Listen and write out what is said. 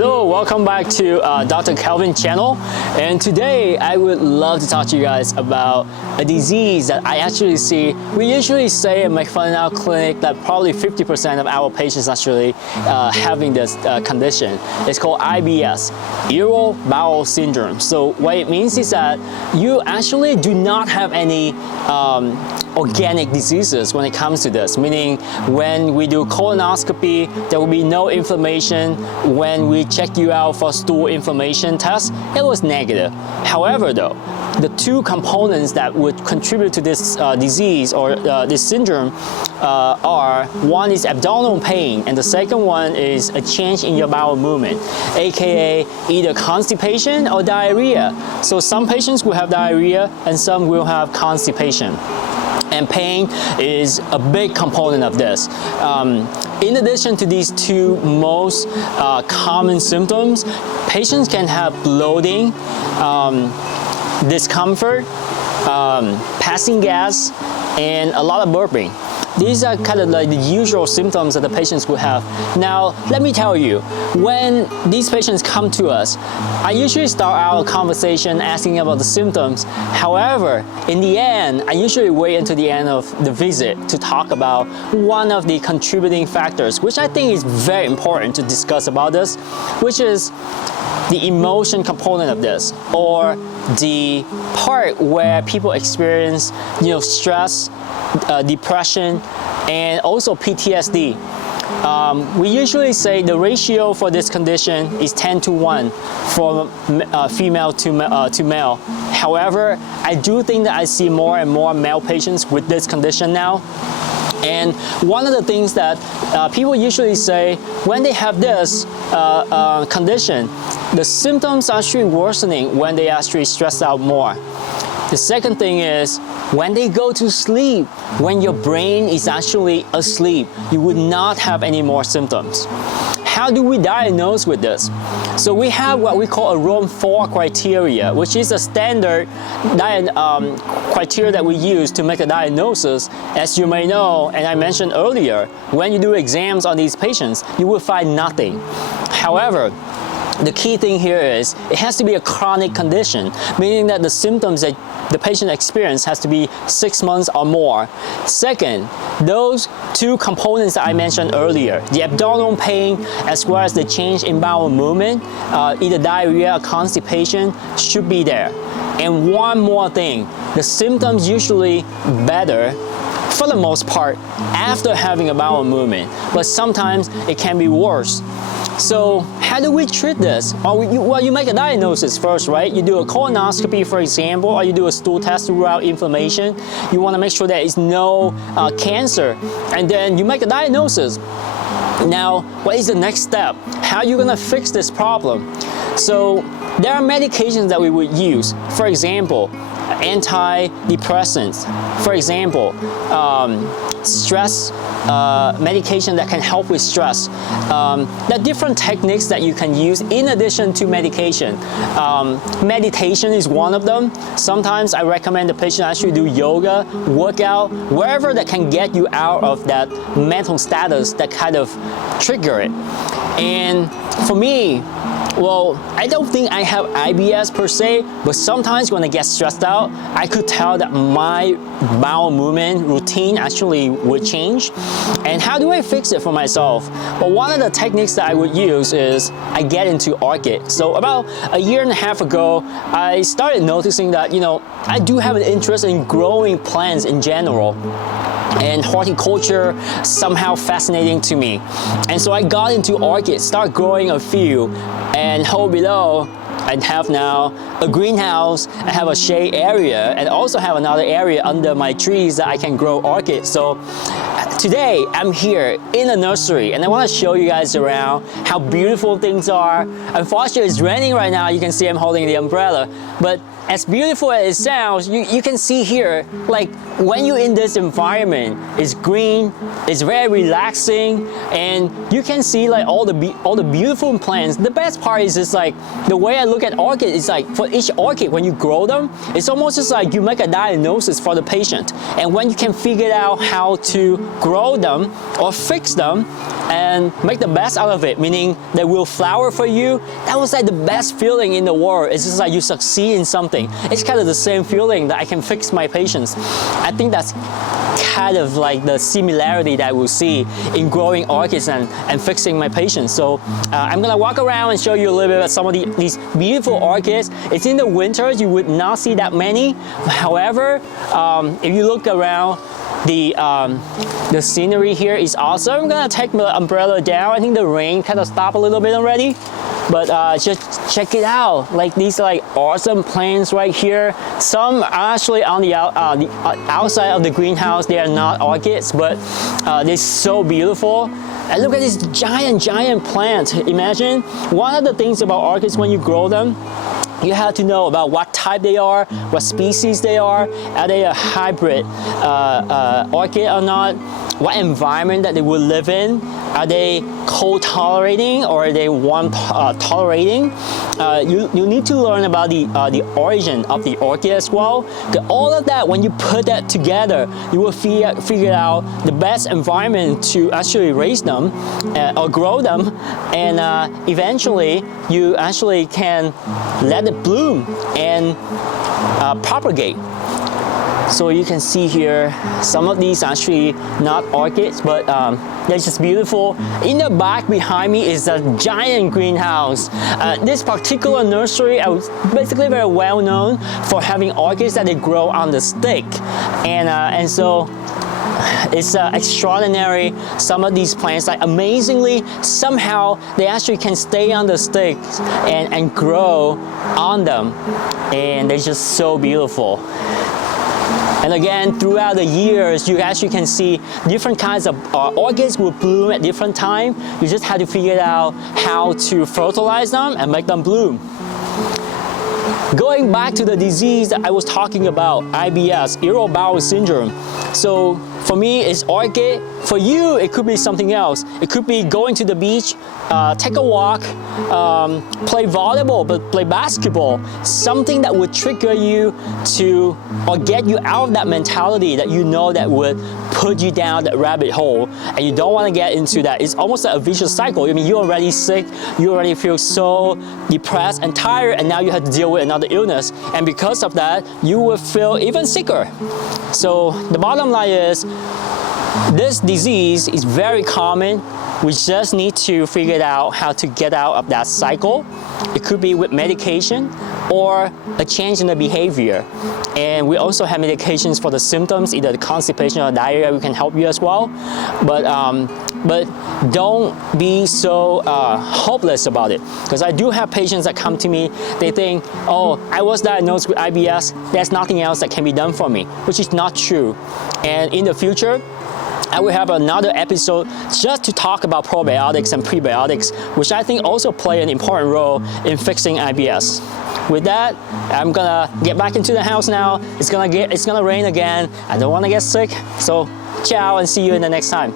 Hello, welcome back to DoctorKelvin channel, and today I would love to talk to you guys about a disease that I actually see. We usually say in McFarland Clinic that probably 50% of our patients actually having this condition. It's called IBS, Irritable Bowel Syndrome. So what it means is that you actually do not have any organic diseases when it comes to this, meaning when we do colonoscopy, there will be no inflammation. When we check you out for stool inflammation test, it was negative. However though, the two components that would contribute to this disease or this syndrome are, one is abdominal pain, and the second one is a change in your bowel movement, aka either constipation or diarrhea. So some patients will have diarrhea and some will have constipation. And pain is a big component of this. In addition to these two most common symptoms, patients can have bloating, discomfort, passing gas, and a lot of burping. These are kind of like the usual symptoms that the patients will have. Now, let me tell you, when these patients come to us, I usually start our conversation asking about the symptoms. However, in the end, I usually wait until the end of the visit to talk about one of the contributing factors, which I think is very important to discuss about this, which is the emotion component of this, or the part where people experience, stress, depression, and also PTSD. We usually say the ratio for this condition is 10:1 from female to male. However, I do think that I see more and more male patients with this condition now. And one of the things that people usually say when they have this condition, the symptoms are actually worsening when they actually stress out more. The second thing is when they go to sleep, when your brain is actually asleep, you would not have any more symptoms. How do we diagnose with this? So we have what we call a Rome 4 criteria, which is a standard criteria that we use to make a diagnosis. As you may know, and I mentioned earlier, when you do exams on these patients, you will find nothing. However, the key thing here is it has to be a chronic condition, meaning that the symptoms that the patient experience has to be 6 months or more. Second, those two components that I mentioned earlier, the abdominal pain as well as the change in bowel movement, either diarrhea or constipation, should be there. And one more thing, the symptoms usually better for the most part after having a bowel movement, but sometimes it can be worse. So how do we treat this? Well, you make a diagnosis first, right? You do a colonoscopy, for example, or you do a stool test to rule out inflammation. You want to make sure there is no cancer, and then you make a diagnosis. Now, what is the next step? How are you going to fix this problem? So there are medications that we would use. For example, antidepressants. For example, stress medication that can help with stress. There are different techniques that you can use in addition to medication. Meditation is one of them. Sometimes I recommend the patient actually do yoga, workout, wherever that can get you out of that mental status that kind of trigger it. And for me, well, I don't think I have IBS per se, but sometimes when I get stressed out, I could tell that my bowel movement routine actually would change. And how do I fix it for myself? Well, one of the techniques that I would use is I get into orchid. So about a year and a half ago, I started noticing that, I do have an interest in growing plants in general. And horticulture somehow fascinating to me. And so I got into orchids, start growing a few, and hold below, I have now a greenhouse, I have a shade area, and also have another area under my trees that I can grow orchids. So today I'm here in a nursery and I want to show you guys around how beautiful things are. Unfortunately, it's raining right now. You can see I'm holding the umbrella, but as beautiful as it sounds, you can see here, like when you're in this environment, it's green, it's very relaxing, and you can see like all the beautiful plants. The best part is just like the way I look at orchids is like for each orchid, when you grow them, it's almost just like you make a diagnosis for the patient, and when you can figure out how to grow them or fix them and make the best out of it, meaning they will flower for you. That was like the best feeling in the world. It's just like you succeed in something. It's kind of the same feeling that I can fix my patients. I think that's kind of like the similarity that we'll see in growing orchids and fixing my patients. So I'm gonna walk around and show you a little bit about some of these beautiful orchids. It's in the winters, you would not see that many. However, if you look around, the scenery here is awesome. I'm gonna take my umbrella down. I think the rain kind of stopped a little bit already, but just check it out. Like these like awesome plants right here. Some are actually on the outside of the greenhouse. They are not orchids, but they're so beautiful. And look at this giant plant. Imagine one of the things about orchids when you grow them, you have to know about what type they are, what species they are they a hybrid orchid or not, what environment that they will live in, are they cold tolerating or are they warm tolerating. You need to learn about the origin of the orchid as well. All of that, when you put that together, you will figure out the best environment to actually raise them or grow them, and eventually you actually can let it bloom and propagate. So you can see here, some of these actually not orchids, but they're just beautiful. In the back behind me is a giant greenhouse. This particular nursery is basically very well known for having orchids that they grow on the stick, and so it's extraordinary. Some of these plants, like amazingly, somehow they actually can stay on the sticks and grow on them, and they're just so beautiful. And again, throughout the years, you actually can see different kinds of orchids will bloom at different times. You just have to figure out how to fertilize them and make them bloom. Going back to the disease that I was talking about, IBS, irritable bowel syndrome. So for me, it's orchid. For you, it could be something else. It could be going to the beach, take a walk, play volleyball, but play basketball. Something that would trigger you to, or get you out of that mentality that you know that would put you down that rabbit hole, and you don't want to get into that. It's almost like a vicious cycle. I mean, you're already sick, you already feel so depressed and tired, and now you have to deal with another illness. And because of that, you will feel even sicker. So the bottom line is, this disease is very common. We just need to figure out how to get out of that cycle. It could be with medication or a change in the behavior. And we also have medications for the symptoms, either the constipation or diarrhea. We can help you as well. But don't be so hopeless about it. Because I do have patients that come to me, they think, oh, I was diagnosed with IBS, there's nothing else that can be done for me, which is not true. And in the future, I will have another episode just to talk about probiotics and prebiotics, which I think also play an important role in fixing IBS. With that, I'm gonna get back into the house now. It's gonna rain again. I don't wanna get sick. So ciao and see you in the next time.